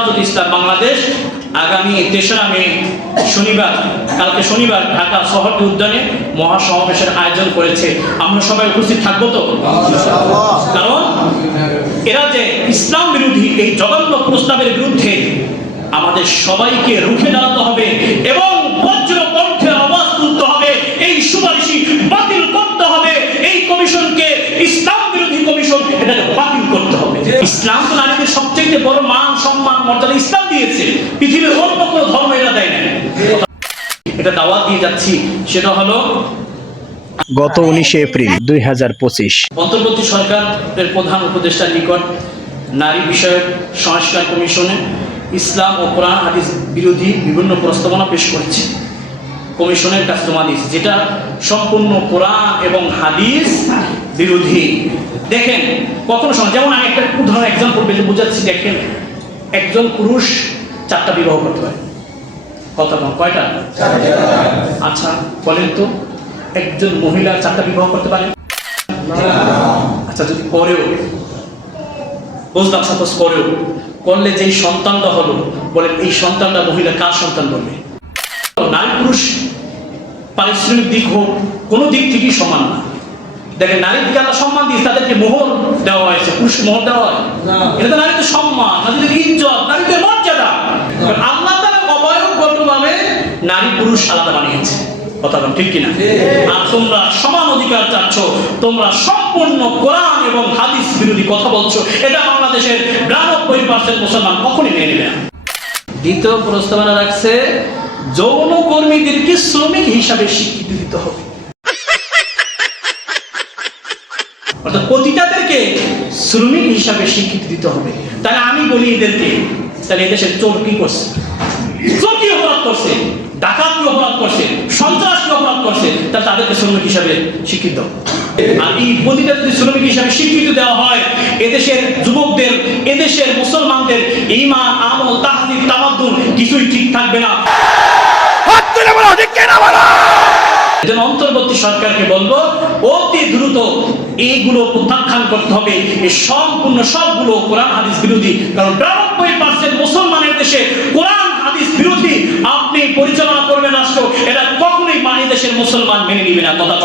হেফাজত ইসলাম বাংলাদেশ। আগামী তেসরা মে শনিবার কালকে শনিবার ঢাকা শহরটি উদ্যানে মহাসমাবেশের আয়োজন করেছে। আমরা সবাই উপস্থিত থাকব তো? কারণ এরা যে ইসলাম বিরোধী এই জঘন্য প্রস্তাবের বিরুদ্ধে আমাদের সবাইকে রুখে দাঁড়াতে হবে এবং বজ্র কণ্ঠে আওয়াজ তুলতে হবে এই সুপারিশি বাতিল করতে হবে এই কমিশনকে ইসলাম বিরোধী কমিশন এটাকে বাতিল করতে হবে। ইসলাম তো নারীদের সবচেয়ে বড় সম্মান মর্যাদা ইসলাম দিয়েছে। পৃথিবীর অন্য কোনো ধর্ম এরা দেয় না এটা দাওয়াত দিয়ে যাচ্ছি। সেটা হলো গত উনিশে এপ্রিল দুই হাজার পঁচিশ। অন্তর্বর্তী সরকারের প্রধান উপদেষ্টার নিকট নারী বিষয়ক সংস্কার কমিশনে ইসলাম ও কোরআন হাদিস বিরোধী বিভিন্ন প্রস্তাবনা পেশ করেছে। কমিশনের কাছে জমা দিয়েছে যেটা সম্পূর্ণ কোরআন এবং হাদিস বিরোধী। দেখেন কখনো সময় যেমন আমি একটা উদাহরণ এক্সাম্পল পেলে বুঝাচ্ছি দেখেন। একজন পুরুষ চারটা বিবাহ করতে পারে। কত কয়টা? আচ্ছা বলেন তো একজন মহিলা চারটা বিবাহ করতে পারে? আচ্ছা যদি করেও বুঝলাম সাপোজ করেও করলে যেই সন্তানটা হলো বলেন এই সন্তানটা মহিলা কার সন্তান বলবে? নারী পুরুষ পারিশ্রমিক দিক হোক কোনো দিক থেকেই সমান না। দেখেন নারীর দিকে আল্লাহ সম্মান দিয়েছে তাদেরকে মোহর দেওয়া হয়েছে। পুরুষ মোহর দেওয়া হয়। এটা তো নারীদের সম্মান। নারীদের মর্যাদা কারণ আল্লাহ তারা অবয়বগতভাবে নারী পুরুষ আলাদা বানিয়েছে। কথা ঠিক কিনা? আর তোমরা সমান অধিকার চাচ্ছ তোমরা সম্পূর্ণ কোরআন এবং হাদিস বিরোধী কথা বলছো এটা বাংলাদেশের বিরানব্বই পার্সেন্ট মুসলমান কখনই মেনে নেবে দ্বিতীয় প্রস্তাবনা রাখছে যৌন কর্মীদেরকে শ্রমিক হিসাবে স্বীকৃতি দিতে হবে? অর্থাৎ পতিতাদেরকে শ্রমিক হিসাবে স্বীকৃতি দিতে হবে। তাহলে আমি বলি এদেরকে তাহলে এদেশের চোর কি করছে? চোর কি অপরাধ করছে? ডাকাত অপরাধ করছে সন্ত্রাস অপরাধ করছে তাহলে তাদেরকে শ্রমিক হিসাবে স্বীকৃত আর এই যদি শ্রমিক হিসাবে স্বীকৃতি দেওয়া হয় এদেশের যুবকদের এদেশের মুসলমানদের ইমান আমল তামাদ্দুন কিছুই ঠিক থাকবে না। এজন্য অন্তর্বর্তী সরকারকে বলব অতি দ্রুত এইগুলো প্রত্যাখ্যান করতে হবে। এই সম্পূর্ণ সবগুলো কোরআন হাদিস বিরোধী। কারণ বিরানব্বই পার্সেন্ট মুসলমানের দেশে কোরআন হাদিস বিরোধী। আপনি পরিচালনা করবেন রাষ্ট্র এটা কখনোই বাংলাদেশের দেশের মুসলমান মেনে নিবে না কথা